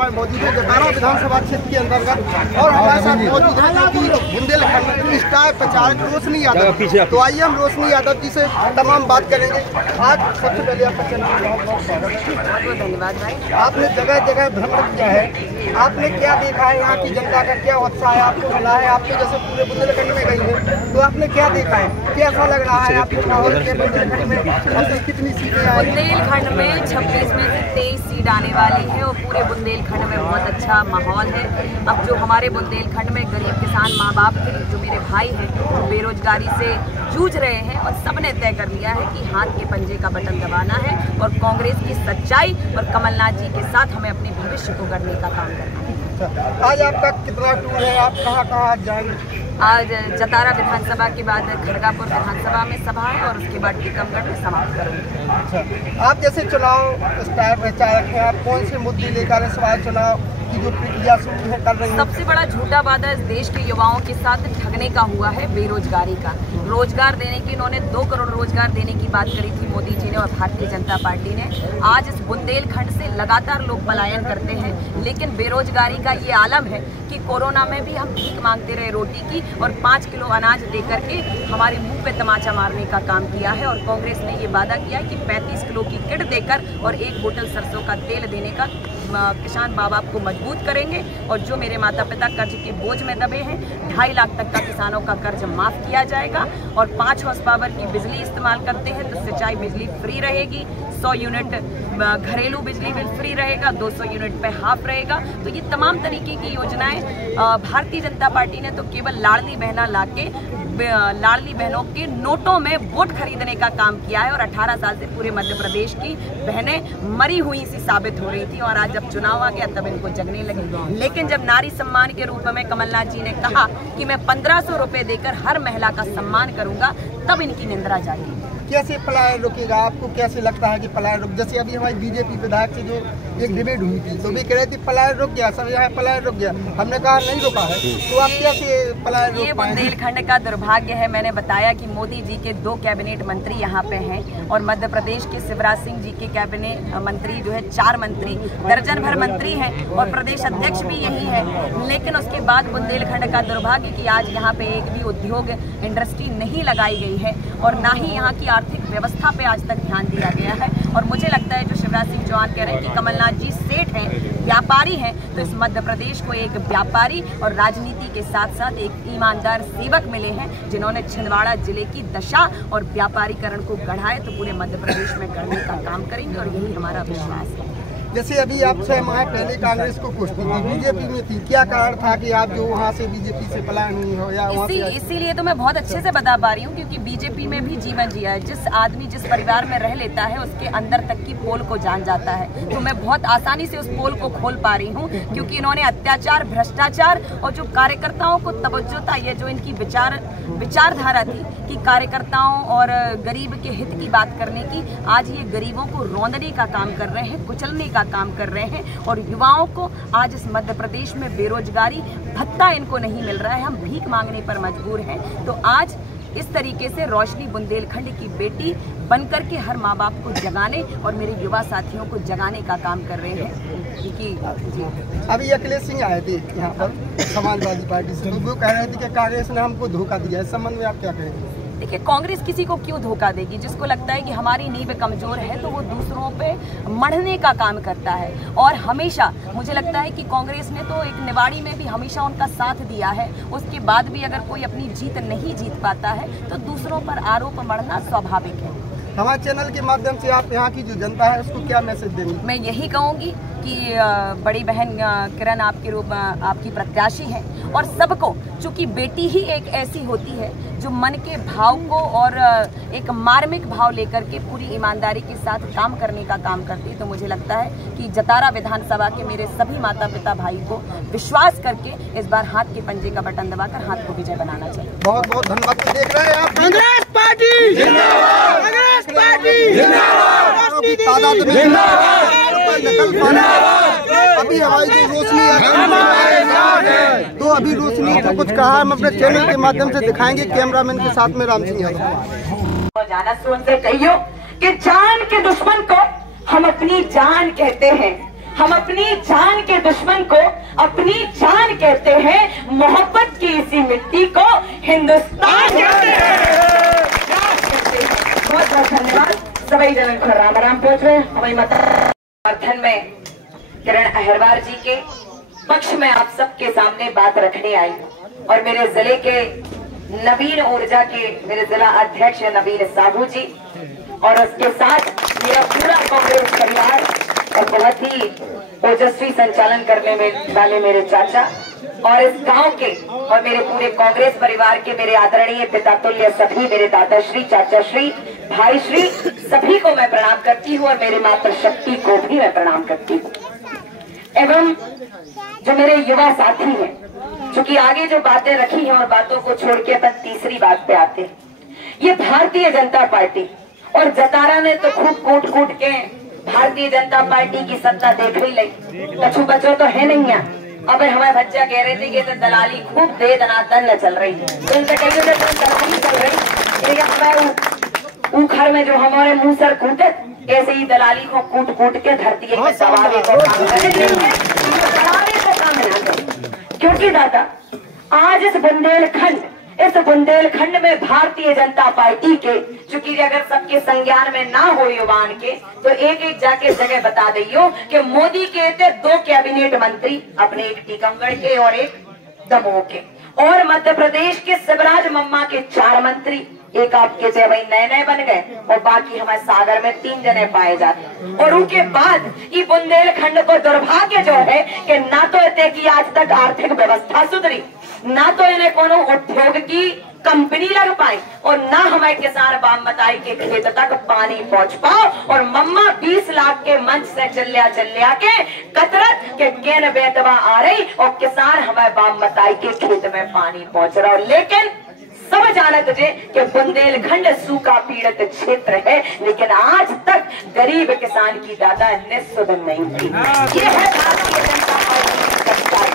हमारे मौजूद है जतारा विधानसभा क्षेत्र के अंतर्गत और हमारे साथ मौजूद है जो कि बुंदेलखंड की स्टार प्रचारक रोशनी यादव। तो आइए हम रोशनी यादव जी से तमाम बात करेंगे। आज सबसे पहले आपका बहुत धन्यवाद भाई। आपने जगह जगह भ्रमण किया है, आपने क्या देखा है, यहाँ की जनता का क्या उत्साह है, आपको मिला है, आपके जैसे पूरे बुंदेलखंड में गई है तो आपने क्या देखा है, कैसा लग रहा है आपको माहौल के बुंदेलखंड में? कितनी सीटें आई? बुंदेलखंड में 26 में से 23 सीट आने वाली है और पूरे बुंदेलखंड में बहुत अच्छा माहौल है। अब जो हमारे बुंदेलखंड में गरीब किसान माँ बाप जो मेरे भाई हैं वो बेरोजगारी से जूझ रहे हैं और सबने तय कर लिया है कि हाथ के पंजे का बटन दबाना है और कांग्रेस की सच्चाई और कमलनाथ जी के साथ हमें अपने भविष्य को गढ़ने का काम करना है। आज आपका कितना टूर है, आप कहाँ कहाँ जाएंगे? आज जतारा विधानसभा के बाद खड़गापुर विधानसभा में सभा है और उसके बाद टीकमगढ़ में समाप्त करेंगे। अच्छा, आप जैसे चुनाव स्टार प्रचारक हैं, आप कौन से मुद्दे लेकर इस बार चुनाव की जो प्रक्रिया शुरू है कर रही हैं? सबसे बड़ा झूठा वादा इस देश के युवाओं के साथ ठगने का हुआ है बेरोजगारी का। रोजगार देने की इन्होंने 2 करोड़ रोजगार देने की बात करी थी मोदी जी ने और भारतीय जनता पार्टी ने। आज इस बुंदेलखंड से लगातार लोग पलायन करते हैं, लेकिन बेरोजगारी का ये आलम है कि कोरोना में भी हम भीख मांगते रहे रोटी की और 5 किलो अनाज देकर के हमारे मुंह पे तमाचा मारने का काम किया है। और कांग्रेस ने ये वादा किया कि 35 किलो की किट देकर और 1 बोतल सरसों का तेल देने का किसान माँ बाप को मजबूत करेंगे। और जो मेरे माता पिता कर्ज के बोझ में दबे हैं 2.5 लाख तक का किसानों का कर्ज माफ किया जाएगा। और 5 हॉर्स पावर की बिजली इस्तेमाल करते हैं तो सिंचाई बिजली फ्री रहेगी, 100 यूनिट घरेलू बिजली बिल फ्री रहेगा, 200 यूनिट पे हाफ रहेगा। तो ये तमाम तरीके की योजनाएं भारतीय जनता पार्टी ने तो केवल लाडली बहना लाके लाडली बहनों के नोटों में वोट खरीदने का काम किया है। और 18 साल से पूरे मध्य प्रदेश की बहनें मरी हुई सी साबित हो रही थी और आज जब चुनाव आ गया तब इनको जगने लगे। लेकिन जब नारी सम्मान के रूप में कमलनाथ जी ने कहा कि मैं 1500 रुपए देकर हर महिला का सम्मान करूंगा, तब इनकी निंद्रा जागी। कैसे पलायन रुकेगा? आपको कैसे लगता है कि पलायन रुक? जैसे अभी हमारी बीजेपी विधायक से जो एक डिबेट हुई थी तो भी कह रहे थे पलायन रुक गया, सब यहाँ पलायन रुक गया, हमने कहा नहीं रुका है। तो आप कैसे पलायन रुक पाएंगे? ये बुंदेलखंड का दुर्भाग्य है। मैंने बताया कि मोदी जी के 2 कैबिनेट मंत्री यहाँ पे हैं और मध्य प्रदेश के शिवराज सिंह जी के कैबिनेट मंत्री जो है 4 मंत्री, दर्जन भर मंत्री हैं और प्रदेश अध्यक्ष भी यही है। लेकिन उसके बाद बुंदेलखंड का दुर्भाग्य कि आज यहाँ पे एक भी उद्योग इंडस्ट्री नहीं लगाई गई है और ना ही यहाँ की आर्थिक व्यवस्था पे आज तक ध्यान दिया गया है। और मुझे लगता है जो शिवराज सिंह चौहान कह रहे हैं कि कमलनाथ जी सेठ हैं, व्यापारी हैं, तो इस मध्य प्रदेश को एक व्यापारी और राजनीति के साथ साथ एक ईमानदार सेवक मिले हैं जिन्होंने छिंदवाड़ा जिले की दशा और व्यापारीकरण को गढ़ा है। तो पूरे मध्य प्रदेश में गढ़ने का काम करेंगे और यही हमारा विश्वास है। जैसे अभी आप 6 माह पहले कांग्रेस को कुश्ती थी, बीजेपी में थी, क्या कारण था कि आप जो वहाँ से बीजेपी से पलायन हुई हो? या इसीलिए तो मैं बहुत अच्छे से बता पा रही हूँ क्योंकि बीजेपी में भी जीवन जिया है। जिस आदमी जिस परिवार में रह लेता है उसके अंदर तक की पोल को जान जाता है। तो मैं बहुत आसानी से उस पोल को खोल पा रही हूँ क्योंकि इन्होंने अत्याचार, भ्रष्टाचार और जो कार्यकर्ताओं को तवज्जो था, ये जो इनकी विचारधारा थी कि कार्यकर्ताओं और गरीब के हित की बात करने की, आज ये गरीबों को रौंदने का काम कर रहे हैं, कुचलने का काम कर रहे हैं। और युवाओं को आज इस मध्य प्रदेश में बेरोजगारी भत्ता इनको नहीं मिल रहा है, हम भीख मांगने पर मजबूर हैं। तो आज इस तरीके से रोशनी बुंदेलखंड की बेटी बनकर के हर माँ बाप को जगाने और मेरे युवा साथियों को जगाने का काम कर रहे हैं। क्योंकि अभी अखिलेश सिंह आए थे यहाँ पर समाजवादी पार्टी से, वो कह रहे थे कि कांग्रेस ने हमको धोखा दिया। इस संबंध में आप क्या कहेंगे? देखिए, कांग्रेस किसी को क्यों धोखा देगी? जिसको लगता है कि हमारी नींव कमजोर है तो वो दूसरों पे मढ़ने का काम करता है। और हमेशा मुझे लगता है कि कांग्रेस ने तो एक निवाड़ी में भी हमेशा उनका साथ दिया है, उसके बाद भी अगर कोई अपनी जीत नहीं जीत पाता है तो दूसरों पर आरोप मढ़ना स्वाभाविक है। हमारे चैनल के माध्यम से आप यहाँ की जो जनता है उसको क्या मैसेज देंगे? मैं यही कहूँगी कि बड़ी बहन किरण आपके रूप आपकी प्रत्याशी है और सबको, चूंकि बेटी ही एक ऐसी होती है जो मन के भाव को और एक मार्मिक भाव लेकर के पूरी ईमानदारी के साथ काम करने का काम करती है। तो मुझे लगता है कि जतारा विधानसभा के मेरे सभी माता पिता भाई को विश्वास करके इस बार हाथ के पंजे का बटन दबाकर हाथ को विजय बनाना चाहिए। बहुत बहुत धन्यवाद। देख रहे हैं आप कांग्रेस पार्टी जिंदाबाद, कांग्रेस पार्टी जिंदाबाद, की तादाद में नकल पाना। अभी हमारी जो रोशनी है तो अभी रोशनी ने कुछ कहा, हम अपने चैनल के माध्यम से दिखाएंगे। कैमरामैन के साथ में राम सिंह यादव। जाना सुन से कहियो कि जान के दुश्मन को हम अपनी जान कहते हैं, हम अपनी जान के दुश्मन को अपनी जान कहते हैं, मोहब्बत की इसी मिट्टी को हिंदुस्तान कहते हैं। बहुत बहुत धन्यवाद सभी जनन को राम राम पहुंच रहे हमारी समर्थन में किरण अहरवार जी के पक्ष में आप सबके सामने बात रखने आई और मेरे जिले के नवीन ऊर्जा के मेरे जिला अध्यक्ष नवीन साहू जी और उसके साथ मेरा पूरा कांग्रेस परिवार और बहुत ही ओजस्वी संचालन करने में वाले मेरे चाचा और इस गांव के और मेरे पूरे कांग्रेस परिवार के मेरे आदरणीय पिता तुल्य सभी मेरे दादा श्री, चाचा श्री, भाई श्री, सभी को मैं प्रणाम करती हूँ और मेरे मातृशक्ति को भी मैं प्रणाम करती हूँ। एवं जो मेरे युवा साथी हैं, चूंकि आगे जो बातें रखी हैं और बातों को छोड़ के अपन तीसरी बात पे आते हैं, ये भारतीय जनता पार्टी और जतारा ने तो खूब कूट के भारतीय जनता पार्टी की सत्ता देख ही ली, कछु बचो तो है नहीं है। अब हमारे बच्चा कह रहे थे कि तो दलाली खूब दे दनादन चल रही, तो इनसे कहिए दलाली चल रही, हमारे घर में जो हमारे मुंह सर कूटे ऐसे ही दलाली को कूट के धरती में दबावे को काम करेंगे, क्योंकि दादा आज इस बुंदेलखंड में भारतीय जनता पार्टी के, चूंकि अगर सबके संज्ञान में ना हो युवान के, तो एक एक जाके जगह बता दियो कि मोदी के थे 2 कैबिनेट मंत्री, अपने एक टीकमगढ़ के और एक दमोह के, और मध्य प्रदेश के शिवराज मम्मा के 4 मंत्री, एक आपके थे भाई नए बन गए और बाकी हमारे सागर में 3 जने पाए जाते। और उनके बाद ये बुंदेलखंड को दुर्भाग्य जो है कि ना तो इतने की आज तक आर्थिक व्यवस्था सुधरी, ना तो इन्हें कोनो उद्योग की कंपनी लग पाई और ना हमारे किसान बाम बताई के खेत तक पानी पहुंच पाओ। और मम्मा 20 लाख के मंच से चलिया के कतरत के केन बेतवा आ रही और किसान हमारे बाम बताई के खेत में पानी पहुंच रहा। लेकिन सब जाना तुझे कि बुंदेलखंड सूखा पीड़ित क्षेत्र है, लेकिन आज तक गरीब किसान की दादा ने सुधन नहीं थी। ये है भारतीय जनता पार्टी की सच्चाई।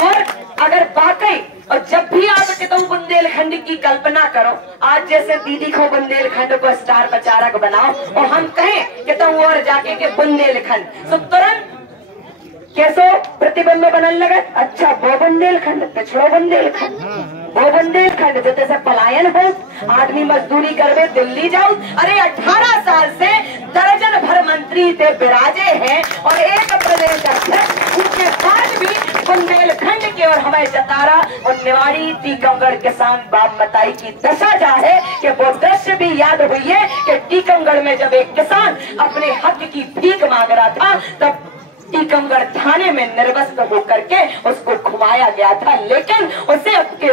और अगर वाकई और जब भी आप कहते बुंदेलखंड की कल्पना करो, आज जैसे दीदी को बुंदेलखंड को स्टार प्रचारक बनाओ और हम कहें कि तुम और जाके के बुंदेलखंड, तो तुरंत कैसो प्रतिबिंब बनने लगे, अच्छा वो बुंदेलखंड, पिछड़ो बुंदेलखंड, वो बुंदेलखंड जैसे से पलायन हो, आदमी मजदूरी करवे दिल्ली जाओ। अरे 18 साल से दर्जन भर मंत्री थे बिराजे हैं और एक प्रदेश अध्यक्ष, उसके बाद भी बुंदेलखंड के और हमारे जतारा और निवाड़ी टीकमगढ़ किसान बाप मताई की दशा जा है कि वो दृश्य भी याद हुई है कि टीकमगढ़ में जब एक किसान अपने हक की भीख मांग रहा था, तब टीकमगढ़ थाने में निर्वस्त्र होकर के उसको घुमाया गया था, लेकिन उसे अपने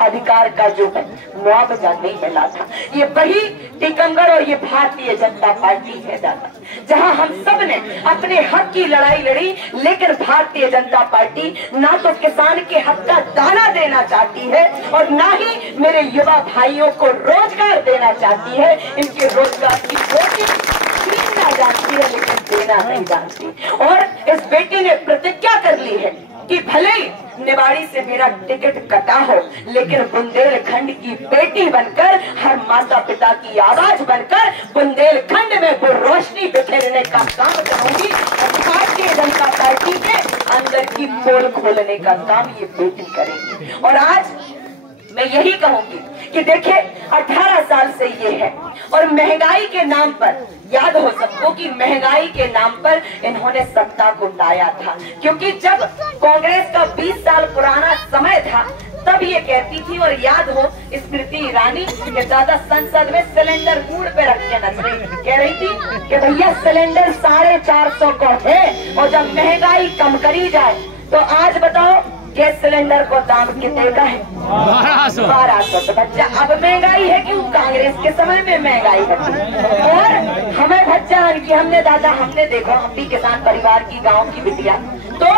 अधिकार का जो है मुआवजा नहीं मिला था। ये वही टीकमगढ़ और ये भारतीय जनता पार्टी है दादा, जहां हम सब ने अपने हक की लड़ाई लड़ी, लेकिन भारतीय जनता पार्टी ना तो किसान के हक का दाना देना चाहती है और ना ही मेरे युवा भाइयों को रोजगार देना चाहती है। इनके रोजगार की रोटी छीनना जानती है लेकिन देना नहीं जानती। और इस बेटी ने प्रतिज्ञा कर ली है कि भले ही निवाड़ी से मेरा टिकट कटा हो, लेकिन बुंदेलखंड की बेटी बनकर, हर माता पिता की आवाज बनकर बुंदेलखंड में वो रोशनी बिखेरने का काम करूंगी और भारतीय जनता पार्टी के अंदर की पोल खोलने का काम ये बेटी करेगी। और आज मैं यही कहूंगी कि देखिए 18 साल से ये है और महंगाई के नाम पर, याद हो सबको कि महंगाई के नाम पर इन्होंने सत्ता को लाया था, क्योंकि जब कांग्रेस का 20 साल पुराना समय था तब ये कहती थी, और याद हो स्मृति ईरानी के दादा संसद में सिलेंडर कूड़ पे रख के नच रही, कह रही थी कि भैया सिलेंडर 450 को है और जब महंगाई कम करी जाए तो आज बताओ गैस सिलेंडर को दाम कितने का है? 1200। तो बच्चा अब महंगाई है कि कांग्रेस के समय में महंगाई है। और हमें बच्चा की हमने देखो, हम भी किसान परिवार की गांव की बिटिया, तो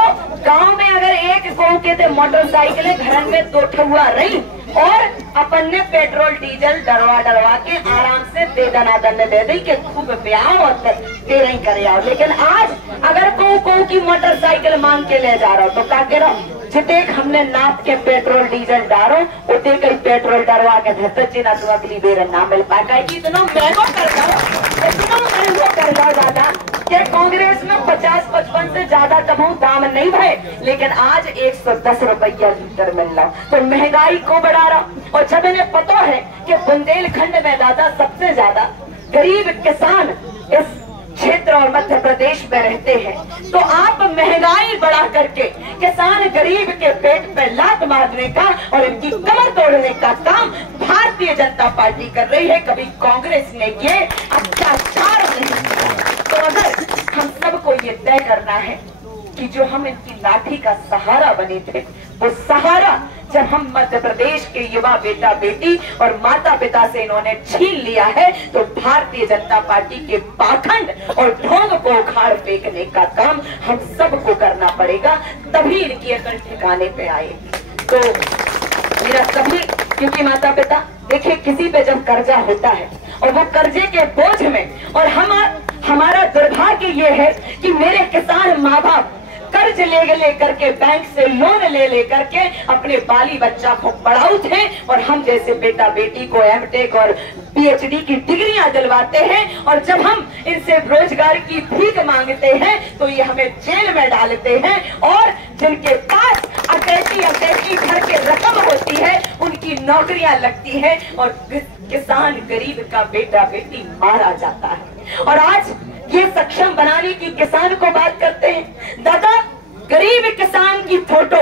गांव में अगर एक गौ के थे मोटरसाइकिलें घर में 2 ठुआ रही और अपन ने पेट्रोल डीजल डरवा के आराम से दे दनादन दे दी कि खूब ब्याह और दे नहीं करे आओ। लेकिन आज अगर को की मोटरसाइकिल मांग के ले जा रहा हो तो क्या कह रहा, जिते हमने नाप के पेट्रोल डीजल डालो उते कई पेट्रोल डरवा के धरते चिना तो अगली बेर ना मिल पाएगा। इतना महंगा कर दो दादा क्या कांग्रेस में 50-55 से ज्यादा तमाम दाम नहीं भरे, लेकिन आज 110 रुपया लीटर मिल रहा, तो महंगाई को बढ़ा रहा। और जब इन्हें पता है कि बुंदेलखंड में दादा सबसे ज्यादा गरीब किसान इस क्षेत्र और मध्य प्रदेश में रहते हैं, तो आप महंगाई बढ़ा करके किसान गरीब के पेट पे लात मारने का और इनकी कमर तोड़ने का काम भारतीय जनता पार्टी कर रही है। कभी कांग्रेस ने ये अत्याचार नहीं किया। तो अगर हम सबको ये तय करना है कि जो हम इनकी लाठी का सहारा बने थे, वो सहारा जब हम मध्य प्रदेश के युवा बेटा बेटी और माता पिता से इन्होंने छीन लिया है, तो भारतीय जनता पार्टी के पाखंड और ढोंग को उखाड़ फेंकने का काम हम सबको करना पड़ेगा, तभी इनकी अकल ठिकाने पे आएगी। तो मेरा सभी, क्योंकि माता पिता देखिए, किसी पे जब कर्जा होता है और वो कर्जे के बोझ में, और हमारा दुर्भाग्य ये है कि मेरे किसान माँ बाप कर्ज ले करके बैंक से लोन ले करके अपने बाली बच्चा को पढ़ाऊ थे, और हम जैसे बेटा बेटी को एमटेक और पीएचडी की डिग्रियां दिलवाते हैं, और जब हम इनसे रोजगार की भीख मांगते हैं तो ये हमें जेल में डालते हैं, और जिनके पास अटैची घर के रकम होती है उनकी नौकरियां लगती है, और किसान गरीब का बेटा बेटी मारा जाता है। और आज ये सक्षम बनाने की किसान को बात करते हैं। दादा, गरीब किसान की फोटो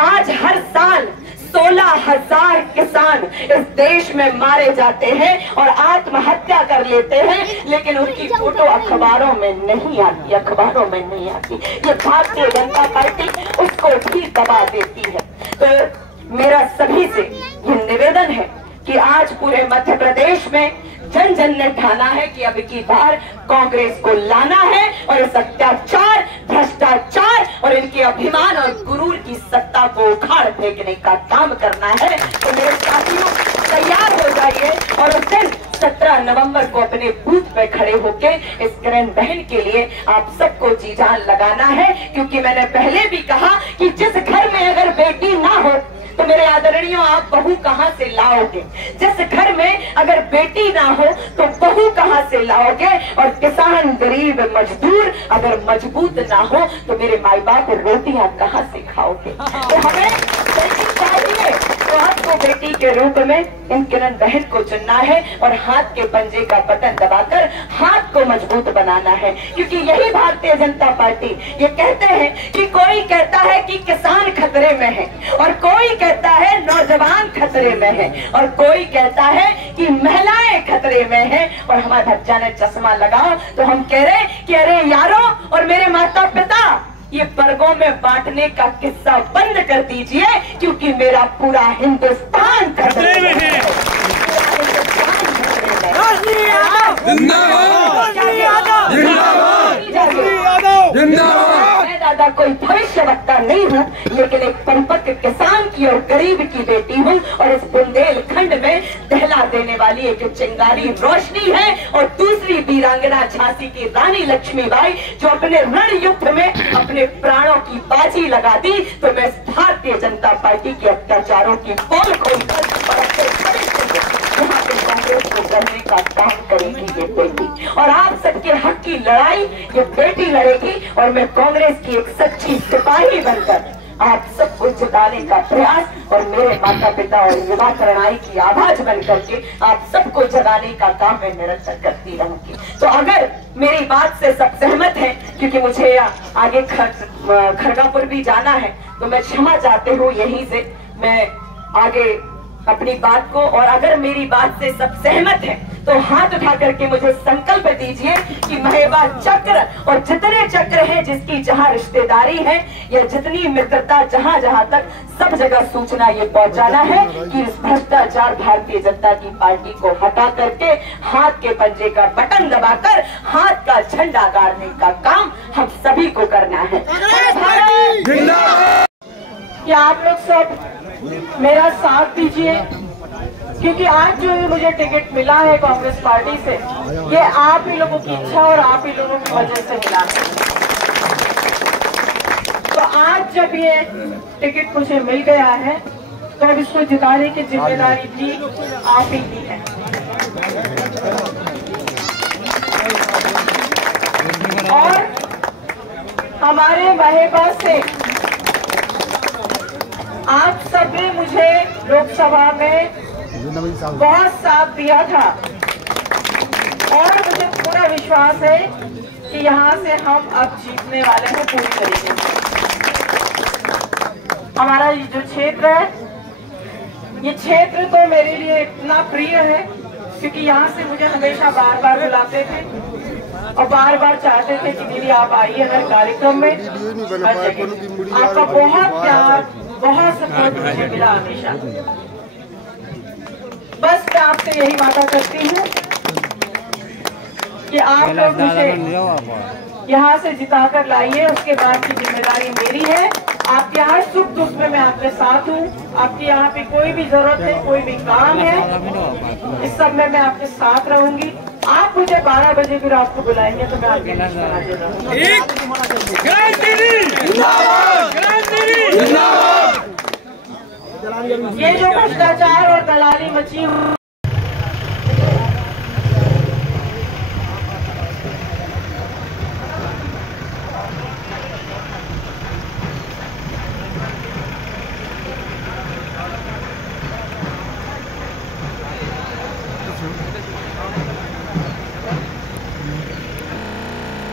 आज हर साल 16,000 किसान इस देश में मारे जाते हैं और आत्महत्या कर लेते हैं, लेकिन उनकी फोटो अखबारों में नहीं आती, अखबारों में नहीं आती। ये भारतीय जनता पार्टी उसको भी दबा देती है। तो मेरा सभी से ये निवेदन है कि आज पूरे मध्य प्रदेश में जन जन ने ठाना है कि अब की बार कांग्रेस को लाना है और इस अत्याचार, भ्रष्टाचार और इनके अभिमान और गुरूर की सत्ता को उखाड़ फेंकने का काम करना है। तो मेरे साथियों, तैयार हो जाइए और उस दिन 17 नवंबर को अपने बूथ पे खड़े होके इस किरण बहन के लिए आप सबको जी जान लगाना है, क्योंकि मैंने पहले भी कहा कि जिस घर में अगर बेटी ना हो तो मेरे आदरणीयों आप बहू कहां से लाओगे, जिस घर में अगर बेटी ना हो तो बहू कहां से लाओगे, और किसान गरीब मजदूर अगर मजबूत ना हो तो मेरे माई बाप रोटियां कहां से खाओगे। तो हमें बेटी चाहिए, तो आपको बेटी के रूप में इन किरण बहन को चुनना है और हाथ के पंजे का बटन दबाकर हाथ को मजबूत बनाना है, क्योंकि यही भारतीय जनता पार्टी। ये कहते हैं कि कोई कहता है कि किसान खतरे में है, और कोई कहता है नौजवान खतरे में है, और कोई कहता है कि महिलाएं खतरे में हैं, और हमारे बच्चा ने चश्मा लगाओ तो हम कह रहे कि अरे यारों और मेरे माता पिता, ये वर्गों में बांटने का किस्सा बंद कर दीजिए, क्योंकि मेरा पूरा हिंदुस्तान खतरे में है। मैं दादा कोई भविष्यवक्ता नहीं हूँ, लेकिन एक परिपक्व किसान की और गरीब की बेटी हूँ, और इस बुंदेलखंड में दहला देने वाली एक चिंगारी रोशनी है, और दूसरी वीरांगना झांसी की रानी लक्ष्मीबाई जो अपने रण युद्ध में अपने प्राणों की बाजी लगा दी। तो मैं भारतीय जनता पार्टी के अत्याचारों की पोल खोलकर यहाँ पे कांग्रेस को करने का काम करेगी ये बेटी, और आप सबके हक की लड़ाई ये बेटी लड़ेगी, और मैं कांग्रेस की एक सच्ची सिपाही बनकर आप सबको जिताने का प्रयास, और मेरे माता पिता और युवा करणाई की आवाज बन करके आप सबको जगाने का काम मैं निरंतर करती रहूंगी। तो अगर मेरी बात से सब सहमत हैं, क्योंकि मुझे आगे खरगापुर भी जाना है, तो मैं क्षमा चाहती हूँ यहीं से मैं आगे अपनी बात को, और अगर मेरी बात से सब सहमत हैं तो हाथ उठा करके मुझे संकल्प दीजिए कि महेबा चक्र और जितने चक्र हैं जिसकी जहां रिश्तेदारी है या जितनी मित्रता जहां जहां तक सब जगह सूचना ये पहुंचाना है कि इस भ्रष्टाचार भारतीय जनता की पार्टी को हटा करके हाथ के पंजे का बटन दबाकर हाथ का झंडा गाड़ने का काम हम सभी को करना है। क्या आप लोग सब मेरा साथ दीजिए, क्योंकि आज जो मुझे टिकट मिला है कांग्रेस पार्टी से, ये आप ही लोगों की इच्छा और आप ही लोगों की वजह से मिला है। तो आज जब ये टिकट मुझे मिल गया है तो अब इसको जिताने की जिम्मेदारी भी आप ही की है। हमारे महेबा से आप सबने मुझे लोकसभा में बहुत साथ दिया था और मुझे पूरा विश्वास है कि यहाँ से हम अब जीतने वाले हैं पूरी तरीके से। हमारा ये जो क्षेत्र है, ये क्षेत्र तो मेरे लिए इतना प्रिय है क्योंकि यहाँ से मुझे हमेशा बार बार बुलाते थे और बार बार चाहते थे कि दीदी आप आइए हर कार्यक्रम में। आपका बहुत प्यार, बहुत सपोर्ट मुझे मिला हमेशा। बस मैं आपसे यही वादा करती हूँ कि आप लोग मुझे यहाँ से जिताकर लाइए, उसके बाद की जिम्मेदारी मेरी है। आपके यहाँ सुख दुख में मैं आपके साथ हूँ। आपकी यहाँ पे कोई भी जरूरत है, कोई भी काम है, इस सब में मैं आपके साथ रहूंगी। आप मुझे 12 बजे भी रात को बुलाएंगे तो मैं आपके लिए ये जो भ्रष्टाचार और दलाली मची